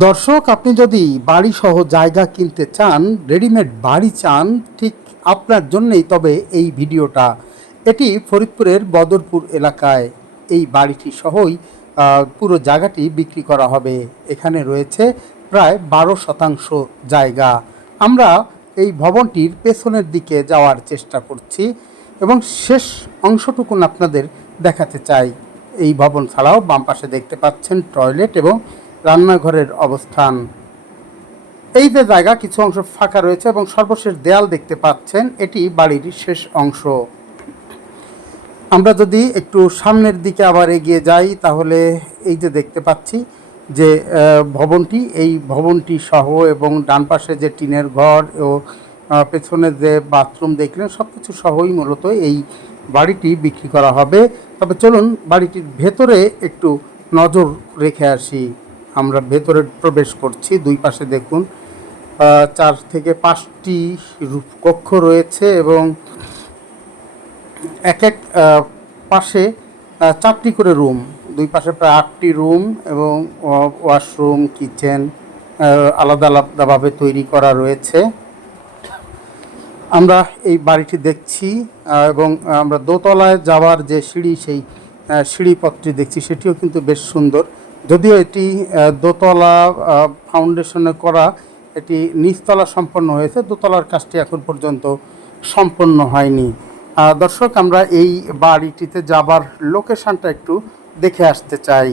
দর্শক, আপনি যদি বাড়ি সহ জায়গা কিনতে চান রেডিমেড বাড়ি চান, ঠিক আপনার জন্যই তবে এই ভিডিওটা। এটি ফরিদপুরের বদরপুর এলাকায় এই বাড়িটি সহই পুরো জায়গাটি বিক্রি করা হবে। এখানে রয়েছে প্রায় বারো শতাংশ জায়গা। আমরা এই ভবনটির পেছনের দিকে যাওয়ার চেষ্টা করছি এবং শেষ অংশটুকুন আপনাদের দেখাতে চাই। এই ভবন ছাড়াও বাম পাশে দেখতে পাচ্ছেন টয়লেট এবং রান্নাঘরের অবস্থান। এই যে জায়গা, কিছু অংশ ফাঁকা রয়েছে এবং সর্বশেষ দেয়াল দেখতে পাচ্ছেন, এটি বাড়ির শেষ অংশ। আমরা যদি একটু সামনের দিকে আবার এগিয়ে যাই, তাহলে এই যে দেখতে পাচ্ছি যে ভবনটি, এই ভবনটি সহ এবং ডান পাশে যে টিনের ঘর ও পেছনে যে বাথরুম দেখলেন সব কিছু সহই মূলত এই বাড়িটি বিক্রি করা হবে। তবে চলুন বাড়িটির ভেতরে একটু নজর রেখে আসি। আমরা ভেতরে প্রবেশ করছি, দুই পাশে দেখুন চার থেকে পাঁচটি কক্ষ রয়েছে এবং এক এক পাশে চারটি করে রুম, দুই পাশে প্রায় আটটি রুম এবং ওয়াশরুম, কিচেন আলাদা আলাদাভাবে তৈরি করা রয়েছে। আমরা এই বাড়িটি দেখছি এবং আমরা দোতলায় যাওয়ার যে সিঁড়ি, সেই সিঁড়িপথটি দেখছি, সেটিও কিন্তু বেশ সুন্দর। যদিও এটি দোতলা ফাউন্ডেশনে করা, এটি নিচতলা সম্পন্ন হয়েছে, দোতলার কাজটি এখন পর্যন্ত সম্পন্ন হয়নি। দর্শক, আমরা এই বাড়িটিতে যাবার লোকেশনটা একটু দেখে আসতে চাই।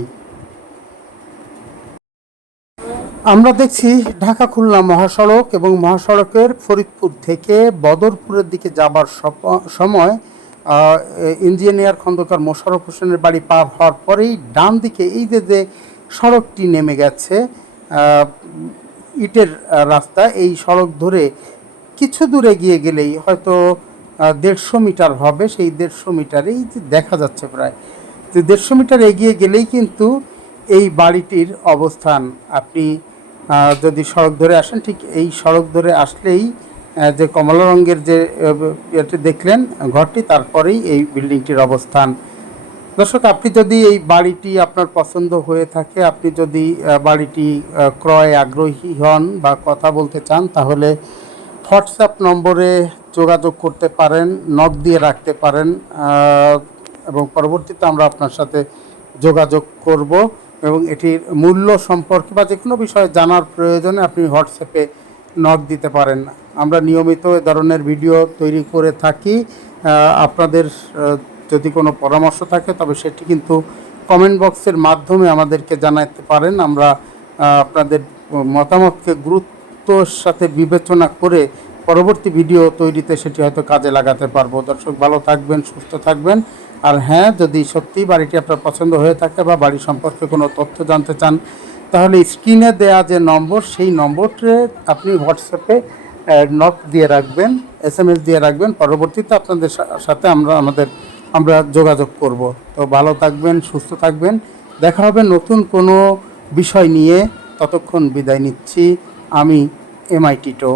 আমরা দেখছি ঢাকা খুলনা মহাসড়ক এবং মহাসড়কের ফরিদপুর থেকে বদরপুরের দিকে যাবার সময় ইঞ্জিনিয়ার খন্দকার মোশাররফ হোসেনের বাড়ি পার হওয়ার পরেই ডান দিকে এই যে যে সড়কটি নেমে গেছে ইটের রাস্তা, এই সড়ক ধরে কিছু দূরে গিয়ে গেলেই হয়তো দেড়শো মিটার হবে, সেই দেড়শো মিটারেই দেখা যাচ্ছে প্রায়। তো দেড়শো মিটার এগিয়ে গেলেই কিন্তু এই বাড়িটির অবস্থান। আপনি যদি সড়ক ধরে আসেন, ঠিক এই সড়ক ধরে আসলেই যে কমলা রঙের যে ইয়েটি দেখলেন ঘরটি, তারপরেই এই বিল্ডিংটির অবস্থান। দর্শক, আপনি যদি এই বাড়িটি আপনার পছন্দ হয়ে থাকে, আপনি যদি বাড়িটি ক্রয় আগ্রহী হন বা কথা বলতে চান, তাহলে হোয়াটসঅ্যাপ নম্বরে যোগাযোগ করতে পারেন নক দিয়ে রাখতে পারেন এবং পরবর্তীতে আমরা আপনার সাথে যোগাযোগ করব এবং এটির মূল্য সম্পর্কে বা যে কোনো বিষয়ে জানার প্রয়োজনে আপনি হোয়াটসঅ্যাপে নক দিতে পারেন। আমরা নিয়মিত এ ধরনের ভিডিও তৈরি করে থাকি। আপনাদের যদি কোনো পরামর্শ থাকে, তবে সেটি কিন্তু কমেন্ট বক্সের মাধ্যমে আমাদেরকে জানাতে পারেন। আমরা আপনাদের মতামতকে গুরুত্বর সাথে বিবেচনা করে পরবর্তী ভিডিও তৈরিতে সেটি হয়তো কাজে লাগাতে পারব। দর্শক, ভালো থাকবেন, সুস্থ থাকবেন। আর হ্যাঁ যদি সত্যিই বাড়িটি আপনার পছন্দ হয়ে থাকে বা বাড়ি সম্পর্কে কোনো তথ্য জানতে চান, তাহলে স্ক্রিনে দেয়া যে নম্বর, সেই নম্বরে আপনি হোয়াটসঅ্যাপে নক দিয়ে রাখবেন এস এম এস দিয়ে রাখবেন, পরবর্তীতে আপনাদের সাথে আমরা আমাদের, আমরা যোগাযোগ করব। তো ভালো থাকবেন, সুস্থ থাকবেন। দেখা হবে নতুন কোনো বিষয় নিয়ে। ততক্ষণ বিদায় নিচ্ছি। আমি এমআই টিটো